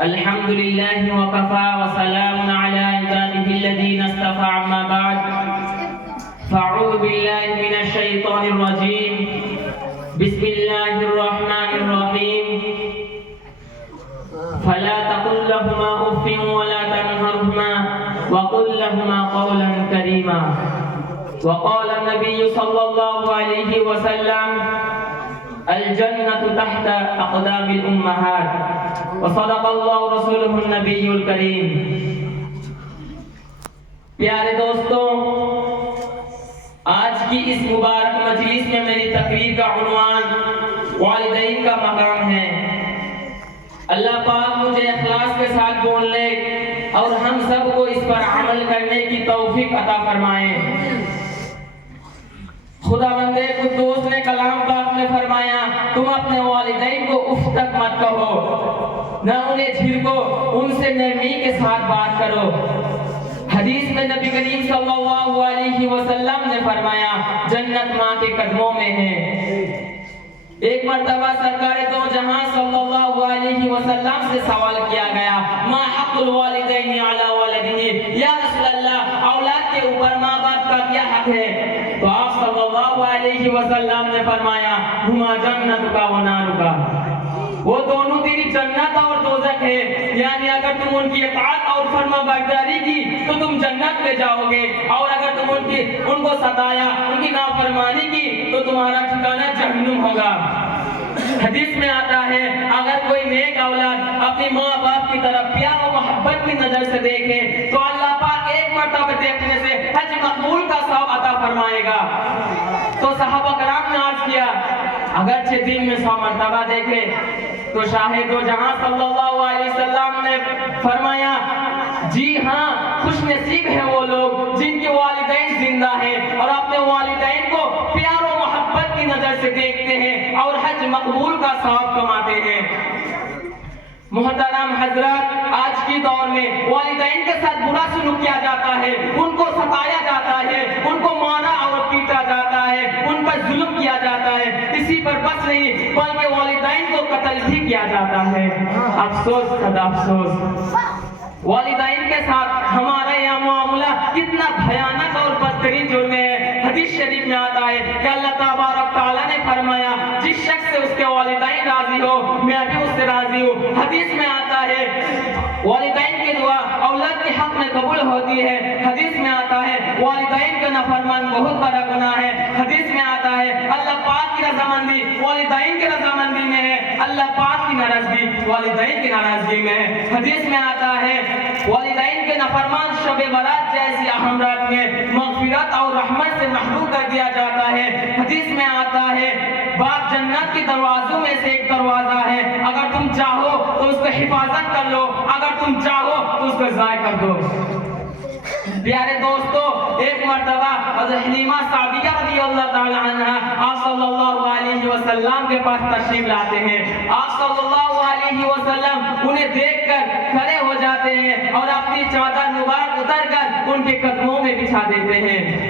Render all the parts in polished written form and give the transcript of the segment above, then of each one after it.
الحمد لله وكفى وسلام على عباده الذين اصطفى أما بعد فأعوذ بالله من الشيطان الرجيم بسم الله الرحمن الرحيم فلا تقل لهما أف ولا تنهرهما وقل لهما قولا كريما وقال النبي صلى الله عليه وسلم الجنة تحت أقدام الأمهات وصدق الله رسوله النبي الكريم۔ پیارے دوستوں، آج کی اس مبارک مجلس میں میری تقریر کا عنوان والدین کا مقام ہے۔ اللہ پاک مجھے اخلاص کے ساتھ بولنے اور ہم سب کو اس پر عمل کرنے کی توفیق عطا فرمائے۔ خدا بندے قدوس نے کلام پاک میں فرمایا تم اپنے والدین کو اف تک مت کہو، نہ انہیں جھڑکو، ان سے نرمی کے ساتھ بات کرو۔ حدیث میں نبی کریم صلی اللہ علیہ وسلم نے فرمایا جنت ماں کے قدموں میں ہے۔ ایک مرتبہ سرکار دو جہاں صلی اللہ علیہ وسلم سے سوال کیا گیا ما حق الوالدین علی ولدہ، یا رسول اللہ اولاد کے اوپر ماں باپ کا کیا حق ہے؟ تو آپ صلی اللہ علیہ وسلم نے فرمایا ہما جنت کا و نار کا، وہ دونوں تیری جنت اور دوزخ ہے، یعنی اگر تم ان کی اطاعت اور فرما برداری کی تو تم جنت میں جاؤ گے، اور اگر تم ان کو ستایا، ان کی نافرمانی کی تو تمہارا ٹھکانہ جہنم ہوگا۔ حدیث میں آتا ہے اگر کوئی نیک اولاد اپنی ماں باپ کی طرف پیار و محبت کی نظر سے دیکھے تو اللہ پاک ایک مرتبہ دیکھنے سے حج مقبول کا ثواب عطا فرمائے گا۔ تو صحابہ کرام نے عرض کیا اگرچہ دن میں 100 مرتبہ دیکھے تو شاہد و جہاں صلی اللہ علیہ وسلم نے فرمایا جی ہاں، خوش نصیب ہیں وہ لوگ جن کے والدین زندہ ہیں اور اپنے والدین کو پیار و محبت کی نظر سے دیکھتے ہیں اور حج مقبول کا ثواب کماتے ہیں۔ محترم حضرات، آج کی دور میں والدین کے ساتھ برا سلوک کیا جاتا ہے، ان کو ستایا جاتا ہے، ان کو مارا اور پیٹا جاتا ہے، ان پر ظلم کیا جاتا ہے۔ اسی پر بس نہیں بلکہ والدین کو قتل بھی کیا جاتا ہے۔ افسوس خدا افسوس، والدین کے ساتھ ہمارا یہ معاملہ کتنا بھیانک اور بدترین جرم ہے۔ حدیث شریف میں آتا ہے کہ اللہ تبارک تعالیٰ نے فرمایا جس شخص سے اس کے والدین راضی ہو میں بھی اس سے راضی ہوں۔ حدیث میں آتا ہے والدین کی دعا اولاد کے حق میں قبول ہوتی ہے۔ حدیث میں آتا ہے والدین کا نافرمان بہت بڑا گناہ ہے۔ حدیث میں آتا ہے اللہ پاک کی رضامندی والدین کی رضامندی میں ہے، اللہ پاک کی ناراضگی والدین کی ناراضگی میں ہے۔ حدیث میں آتا ہے والدین کے نافرمان شب برات جیسی اہم رات میں مغفرت اور رحمت سے محروم کر دیا جاتا ہے۔ حدیث میں آتا ہے باب جنت کے دروازوں میں سے ایک دروازہ ہے، اگر تم چاہو تو اس کو حفاظت کر لو، اگر تم چاہو تو اس کو ضائع کر دو۔ پیارے دوستو، ایک مرتبہ حضرت حلیمہ سعدیہ رضی اللہ تعالی عنہ آپ صلی اللہ علیہ وسلم کے پاس تشریف لاتے ہیں۔ آپ صلی اللہ علیہ وسلم انہیں دیکھ کر کھڑے ہو جاتے ہیں اور اپنی چادر مبارک اتر کر ان کے قدموں میں بچھا دیتے ہیں۔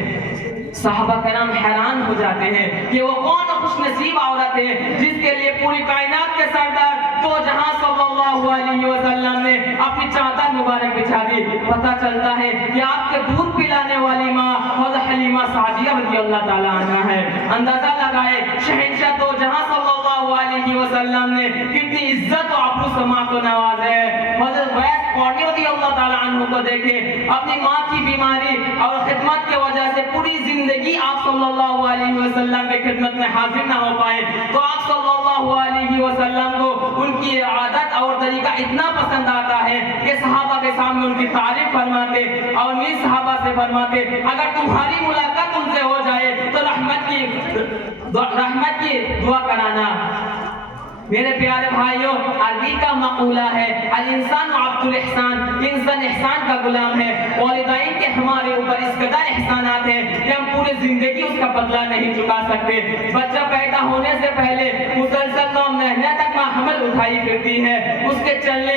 صحابہ کرام حیران ہو جاتے ہیں کہ وہ کون خوش نصیب عورت ہے جس کے لیے پوری کائنات کے سردار تو جہاں صلی اللہ علیہ وسلم نے اپنی چادر مبارک بچھا دی۔ پتہ چلتا ہے کہ آپ کے دودھ پلانے والی ماں حضرت حلیمہ سعدیہ رضی اللہ تعالی عنہ ہے۔ اندازہ لگائے شہنشاہ تو جہاں صلی اللہ علیہ وسلم نے کتنی عزت و ابرو سے ماں کو نوازا ہے۔ حضرت ویس قرنی رضی اللہ تعالی عنہ کو دیکھیں، اپنی ماں کی بیماری اور خدمت کی وجہ سے پوری زندگی آپ صلی اللہ علیہ وسلم کی خدمت میں حاضر نہ ہو پائے، تو آپ صلی اللہ علیہ وسلم کو ان کی عادت اور طریقہ اتنا پسند آتا ہے کہ صحابہ کے سامنے ان کی تعریف فرماتے اور نیز صحابہ سے فرماتے اگر تمہاری ملاقات ان سے ہو جائے تو رحمت کی دعا کرانا۔ میرے پیارے بھائیوں، عربی کا مقولہ ہے الانسان عبد الاحسان، انسان احسان کا غلام ہے۔ والدین کے ہمارے اوپر اس قدر احسانات ہیں کہ ہم پورے زندگی اس کا بدلہ نہیں چکا سکتے۔ بچہ پیدا ہونے سے پہلے مسلسل 9 مہینے تک ماں حمل اٹھائی پھرتی ہے، اس کے چلنے